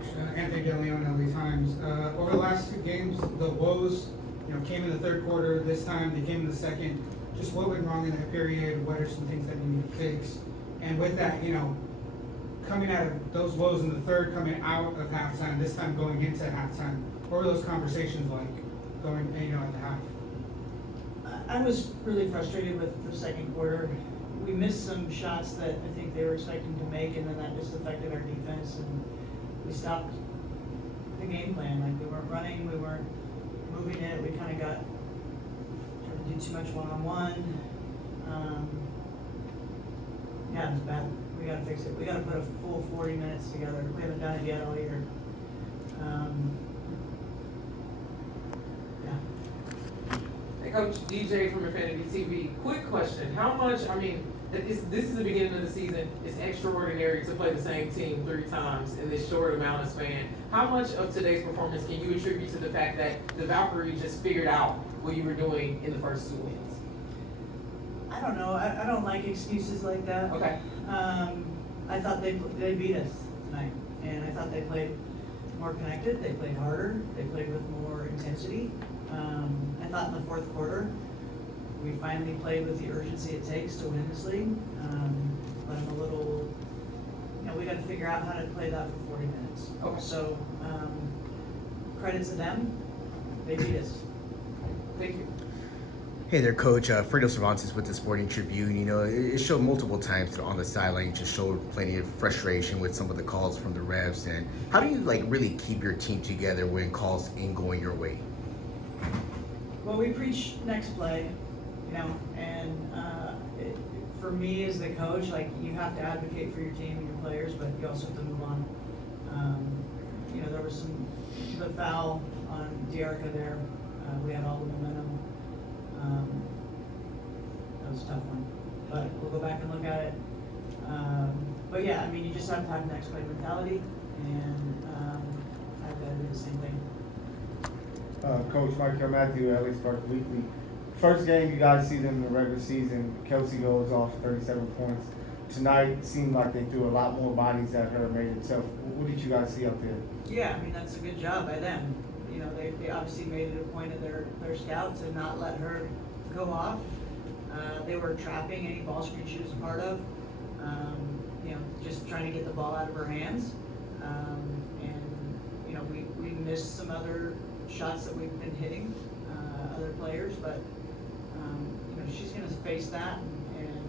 Coach. Anthony DeLeon, LA Times. Over the last 2 games, the woes, came in the third quarter. This time they came in the second. Just what went wrong in that period? What are some things that you need to fix? And with that, coming out of those woes in the third, coming out of halftime, this time going into halftime, what were those conversations like going, at the half? I was really frustrated with the second quarter. We missed some shots that I think they were expecting to make, and then that just affected our defense, and we stopped the game plan. Like, we weren't running, we weren't moving it, we kind of got trying to do too much one-on-one. Yeah, it's bad. We gotta fix it. We gotta put a full 40 minutes together. We haven't done it yet all year. Hey, Coach, DJ from Infinity TV. Quick question. How much, this is the beginning of the season. It's extraordinary to play the same team 3 times in this short amount of span. How much of today's performance can you attribute to the fact that the Valkyrie just figured out what you were doing in the first 2 wins? I don't know. I don't like excuses like that. Okay. I thought they beat us tonight, and I thought they played more connected. They played harder. They played with more intensity. I thought in the fourth quarter, we finally played with the urgency it takes to win this league. But I'm a little, we got to figure out how to play that for 40 minutes. Okay. So, credit to them. They beat us. Thank you. Hey there, Coach. Fredo Cervantes with the Sporting Tribune. It showed multiple times on the sideline, just showed plenty of frustration with some of the calls from the refs. And how do you really keep your team together when calls ain't going your way? Well, we preach next play, and for me as the coach, you have to advocate for your team and your players, but you also have to move on. There was the foul on Dearica there. We had all the momentum. That was a tough one, but we'll go back and look at it. But yeah, you just have to have next play mentality, and I've got to do the same thing. Coach Mike Matthew, LA Sparks Weekly. First game you guys see them in the regular season, Kelsey goes off 37 points. Tonight seemed like they threw a lot more bodies at her, made it tough. What did you guys see up there? Yeah, that's a good job by them. They obviously made it a point of their scout to not let her go off. They were trapping any ball screen she was a part of, just trying to get the ball out of her hands. We missed some other shots that we've been hitting, other players, but she's going to face that, and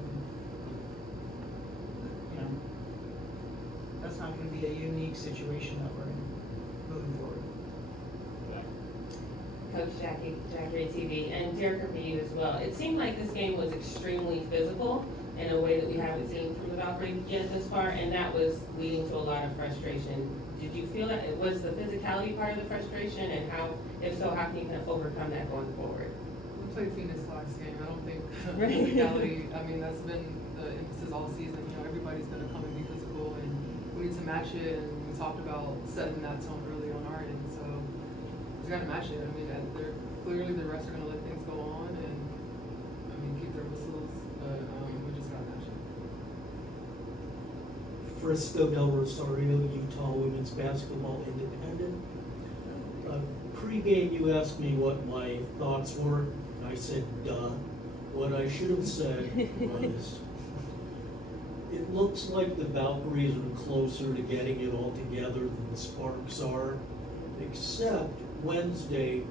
that's not going to be a unique situation that we're in moving forward. Coach Jackie TV, and Dearica for you as well. It seemed like this game was extremely physical in a way that we haven't seen from the Valkyrie yet this far, and that was leading to a lot of frustration. Did you feel that it was the physicality part of the frustration, and how, if so, how can you overcome that going forward? We played Phoenix last game. I don't think physicality, that's been the emphasis all season. Everybody's going to come and be physical, and we need to match it, and we talked about setting that tone early on our end, so we got to match it. They're clearly the refs are going to let things go on and keep their whistles, but we just got to match it. Frisco Del Rosario, Utah Women's Basketball Independent. Pre-game, you asked me what my thoughts were. I said, duh. What I should have said was, it looks like the Valkyries are closer to getting it all together than the Sparks are, except Wednesday,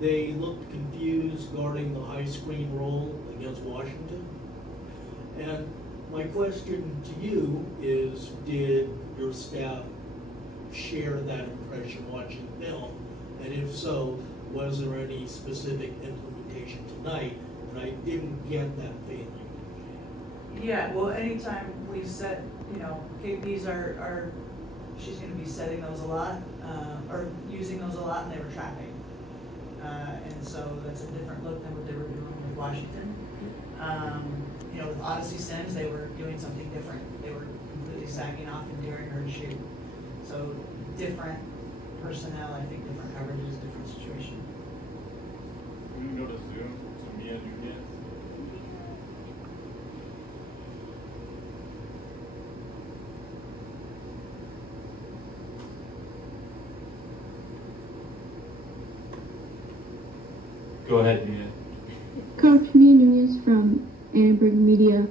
they looked confused guarding the high screen roll against Washington. And my question to you is, did your staff share that impression watching film? And if so, was there any specific implementation tonight? And I didn't get that feeling. Yeah, well, anytime we set, KPs are she's going to be setting those a lot, or using those a lot, and they were trapping. And so that's a different look than what they were doing with Washington. With Odyssey Sims, they were doing something different. They were completely sagging off and daring her to shoot. So different personnel, I think different coverages, different situation. Can you go to Zoom to Mia Nunez? Go ahead, Mia. Coach, Mia Nunez from Annenberg Media.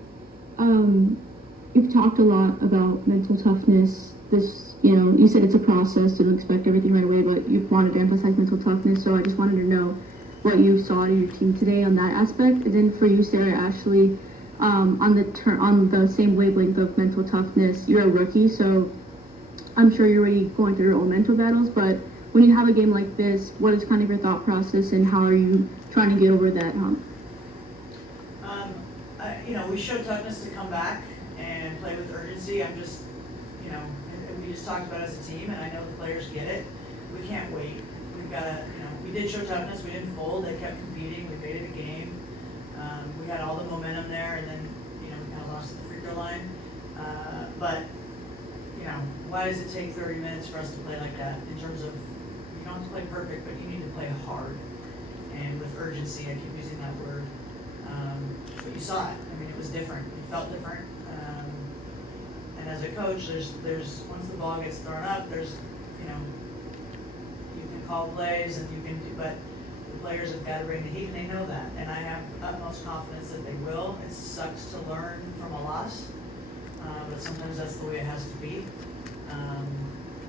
You've talked a lot about mental toughness. This, you said it's a process, so don't expect everything right away, but you wanted to emphasize mental toughness. So I just wanted to know what you saw in your team today on that aspect. And then for you, Sarah, Ashley, on the same wavelength of mental toughness, you're a rookie, so I'm sure you're already going through your own mental battles. But when you have a game like this, what is kind of your thought process, and how are you trying to get over that hump? We showed toughness to come back and play with urgency. I'm just, and we just talked about it as a team, and I know the players get it. We can't wait. We've got to, we did show toughness. We didn't fold. They kept competing. We made it a game. We had all the momentum there, and then, we kind of lost at the free throw line. But, why does it take 30 minutes for us to play like that? In terms of, you don't have to play perfect, but you need to play hard. And with urgency, I keep using that word. But you saw it. I mean, it was different. It felt different. And as a coach, there's once the ball gets thrown up, there's, you can call plays and you can do, but the players have got to bring the heat, and they know that. And I have utmost confidence that they will. It sucks to learn from a loss, but sometimes that's the way it has to be.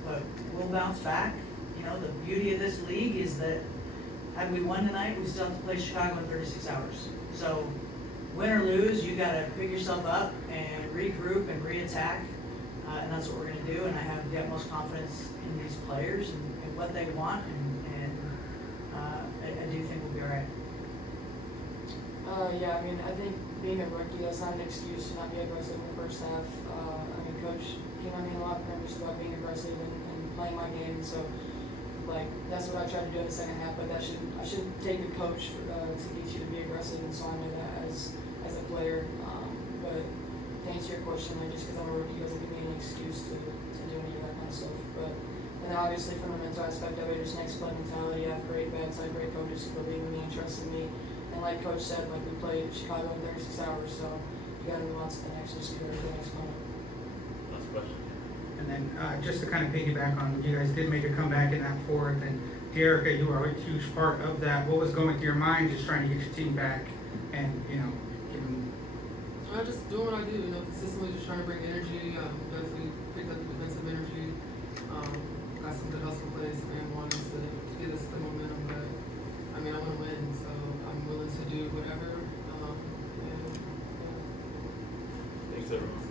But we'll bounce back. The beauty of this league is that had we won tonight, we still have to play Chicago in 36 hours. So win or lose, you got to pick yourself up and regroup and re-attack, and that's what we're going to do. And I have the utmost confidence in these players and what they want, and I do think we'll be all right. Yeah, I think being a rookie, that's not an excuse to not be aggressive in the first half. Coach came on me a lot of just about being aggressive and playing my game, so that's what I tried to do in the second half. But I should take a coach to get you to be aggressive, and so I know that as a player. But to answer your question, just because I'm a rookie doesn't give me an excuse to do any of that kind of stuff. But and then obviously from the mental aspect of it, just next play mentality. I have great vets, I have great coaches who believe in me and trust in me. And like Coach said, we played Chicago in 36 hours, so you got to move on to the next and see where the next moment. Last question. And then just to kind of piggyback on, you guys did make a comeback in that fourth, and Dearica, you are a huge part of that. What was going through your mind just trying to get your team back and, give them... I just doing what I do, consistently just trying to bring energy. Definitely picked up the defensive energy. Got some good hustle plays and wanted to get us the momentum. But I want to win, so I'm willing to do whatever. Thanks, everyone.